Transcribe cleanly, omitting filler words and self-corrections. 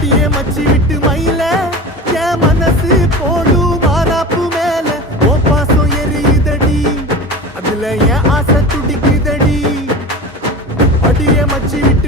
அடியே மச்சி விட்டு மயில என் மனசு போடும் மாறாப்பு மேல ஓ பாசம் எரியுதடி அதுல என் ஆசை துடிக்குதடி அடியே மச்சி விட்டு